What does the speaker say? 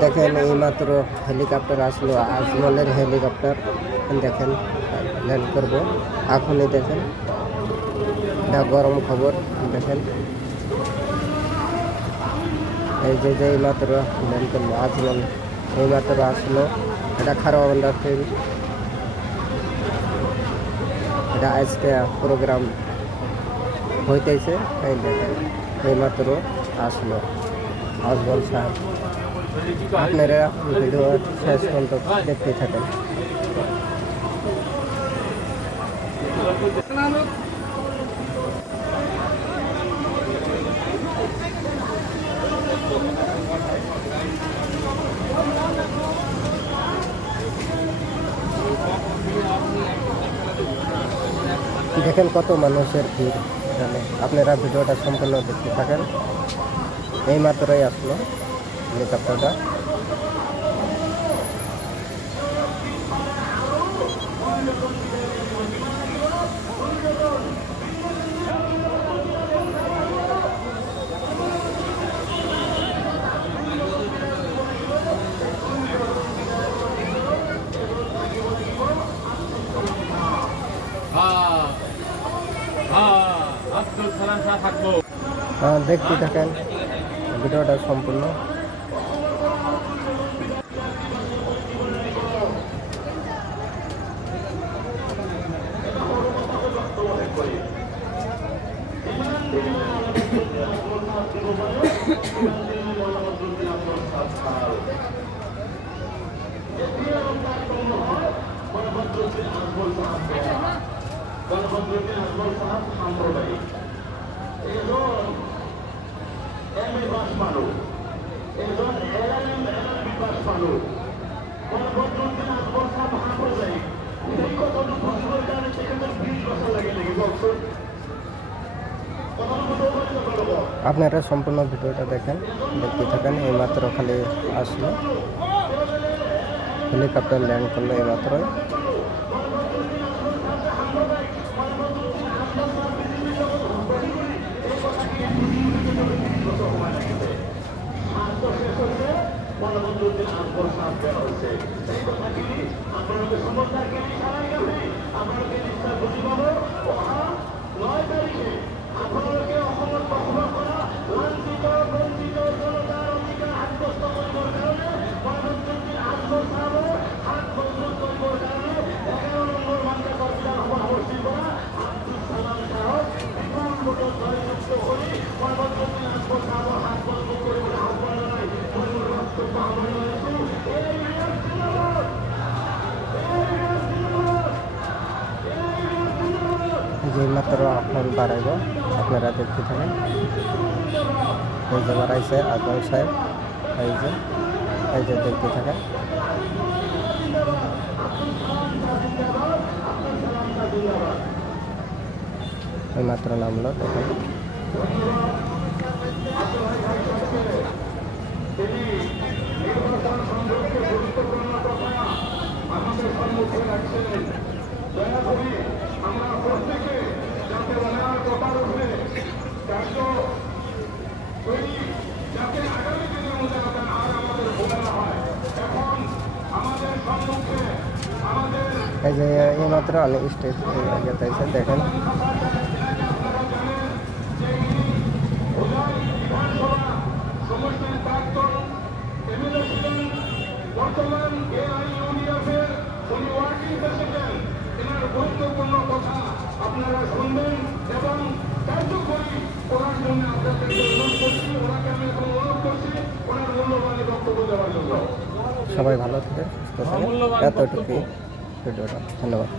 দেখেন এইমাত্র হেলিকপ্টার আসলো, আজমলের হেলিকপ্টার দেখেন ল্যান্ড করবো এখনই। দেখেন এটা গরম খবর। দেখেন এই যে এইমাত্র ল্যান্ড করলো আজমল, এইমাত্র আসলো। এটা খারবান্ডা ট্রেন, এটা আজকে প্রোগ্রাম হইতেছে। এই দেখেন এইমাত্র আসলো আজমল সাহেব। আপনারা ভিডিও শেষ পর্যন্ত দেখতে থাকেন। দেখেন কত মানুষের ভিড় এখানে। আপনারা ভিডিওটা সম্পূর্ণ দেখতে থাকেন। এই মাত্রই আসলো হেলিকপ্টারটা। দেখতে থাকেন ভিডিওটা সম্পূর্ণ। আপনারা সম্পূর্ণ ভিডিওটা দেখেন, দেখতে থাকেন। এইমাত্র খালি আসলো হেলিকপ্টার ল্যান্ড করলো এইমাত্রই। যে মাত্র আপনার বাড়াইব, আপনারা দেখতে থাকেন। এই যে বাড়াইছে আজমল সাহেব, এই যে দেখতে থাকেন। এই মাত্র নামলো, দেখেন। আমরা প্রত্যেকে যাতে ওনার কথার উপরে যাতে আগামী দিনের মধ্যে আর আমাদের ভুল না হয়। এখন আমাদের সম্মুখে আমাদের এই যে এইমাত্র অনেক স্টেজ যেতেছে, দেখেন। সমস্ত প্রাক্তন এমএলএ ছিলেন, বর্তমান এআইইউডিএফের উনি ওয়ার্কিং প্রেসিডেন্ট। এনার গুরুত্বপূর্ণ কথা আপনারা শুনবেন এবং কার্যকরী করার জন্য আপনাদেরকে অনুরোধ করছি। ওনাকে আমি এখন অনুরোধ করছি ওনার মূল্যবান বক্তব্য দেওয়ার জন্য। সবাই ভালো থাকে, সুস্থ থাকে। এতটুকুই ভিডিওটা। ধন্যবাদ।